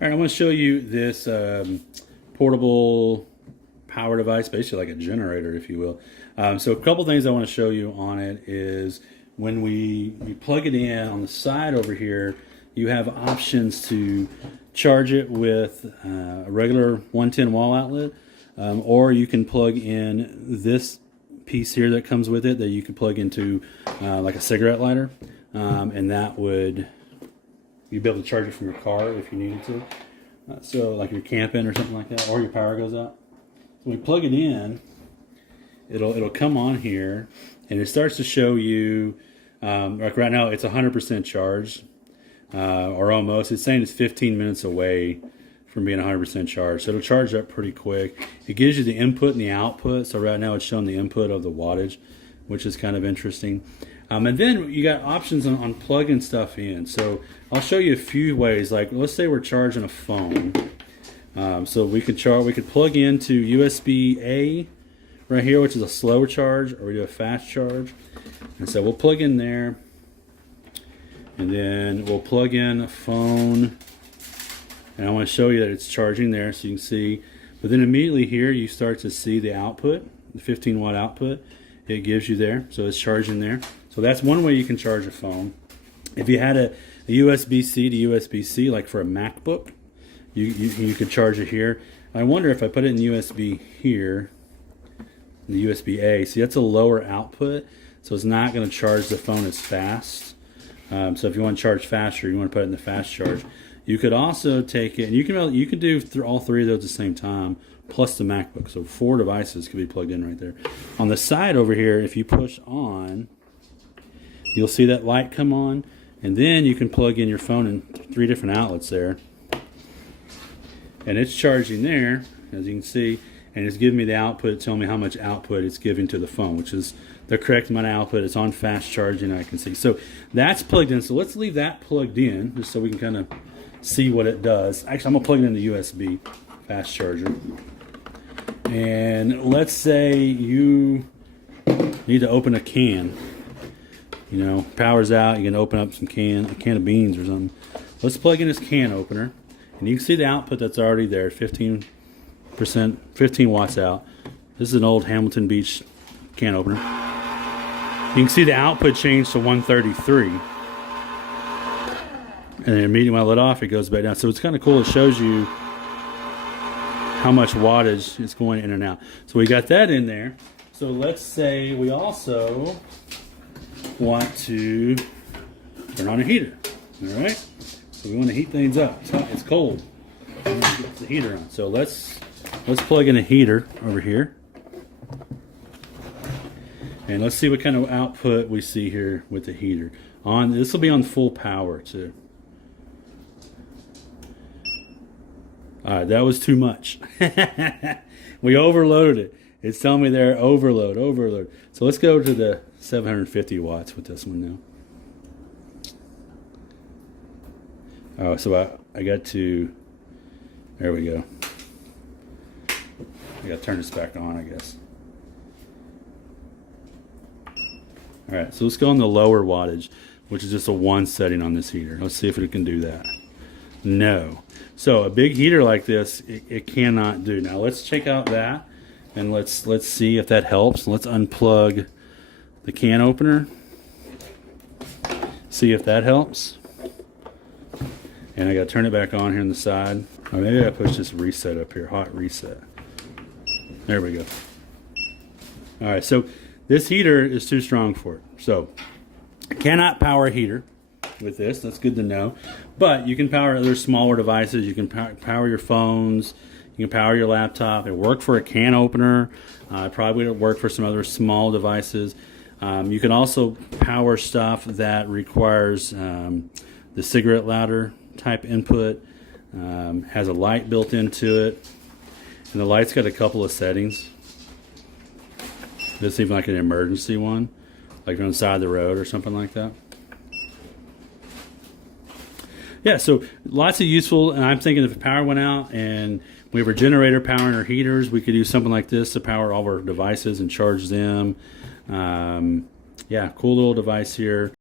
All right, I want to show you this portable power device, basically like a generator, if you will. So a couple things I want to show you on it is when we plug it in on the side over here, you have options to charge it with a regular 110 wall outlet, or you can plug in this piece here that comes with it that you could plug into like a cigarette lighter, and that would you'd be able to charge it from your car if you needed to. So like you're camping or something like that, or your power goes out. So when you plug it in, it'll come on here, and it starts to show you, like right now it's 100% charged, or almost. It's saying it's 15 minutes away from being 100% charged. So it'll charge up pretty quick. It gives you the input and the output. So right now it's showing the input of the wattage, which is kind of interesting. And then you got options on plugging stuff in. So I'll show you a few ways. Like let's say we're charging a phone. So we could plug into USB-A right here, which is a slower charge, or we do a fast charge. And so we'll plug in there, and then we'll plug in a phone. And I want to show you that it's charging there, so you can see. But then immediately here, you start to see the output, the 15 watt output. It gives you there, so it's charging there. So that's one way you can charge a phone. If you had a USB-C to USB-C, like for a MacBook, you could charge it here. I wonder if I put it in USB here, the USB-A, see that's a lower output, so it's not going to charge the phone as fast. So if you want to charge faster, you want to put it in the fast charge. You could also take it, and you can do all three of those at the same time, plus the MacBook. So 4 devices could be plugged in right there. On the side over here, if you push on, you'll see that light come on, and then you can plug in your phone in 3 different outlets there. And it's charging there, as you can see, and it's giving me the output, telling me how much output it's giving to the phone, which is the correct amount of output. It's on fast charging, I can see. So that's plugged in. So let's leave that plugged in, just so we can kind of see what it does. Actually, I'm going to plug it in the USB fast charger. And let's say you need to open a can. You know, power's out, you can open up a can of beans or something. Let's plug in this can opener, and you can see the output that's already there, 15 watts out. This is an old Hamilton Beach can opener. You can see the output change to 133. And then immediately when I let off, it goes back down. So it's kind of cool. It shows you how much wattage is going in and out. So we got that in there. So let's say we also want to turn on a heater. All right. So we want to heat things up. It's cold. We want to get the heater on. So let's plug in a heater over here. And let's see what kind of output we see here with the heater. This will be on full power too. All right, that was too much. We overloaded it. It's telling me there, overload. So let's go to the 750 watts with this one now. Oh, so I got to, there we go. I got to turn this back on, I guess. All right, so let's go on the lower wattage, which is just a 1 setting on this heater. Let's see if it can do that. No. So a big heater like this, it cannot do. Now let's check out that, and let's see if that helps. Let's unplug the can opener. See if that helps. And I got to turn it back on here on the side. Or maybe I push this reset up here, hot reset. There we go. All right, so this heater is too strong for it. So I cannot power a heater with this. That's good to know. But you can power other smaller devices. You can power your phones. You can power your laptop. It worked for a can opener. Probably would work for some other small devices. You can also power stuff that requires the cigarette lighter type input. Has a light built into it. And the light's got a couple of settings. This is even like an emergency one, like on the side of the road or something like that. Yeah, so lots of useful, and I'm thinking if the power went out and we have a generator powering our heaters, we could use something like this to power all of our devices and charge them. Yeah, cool little device here.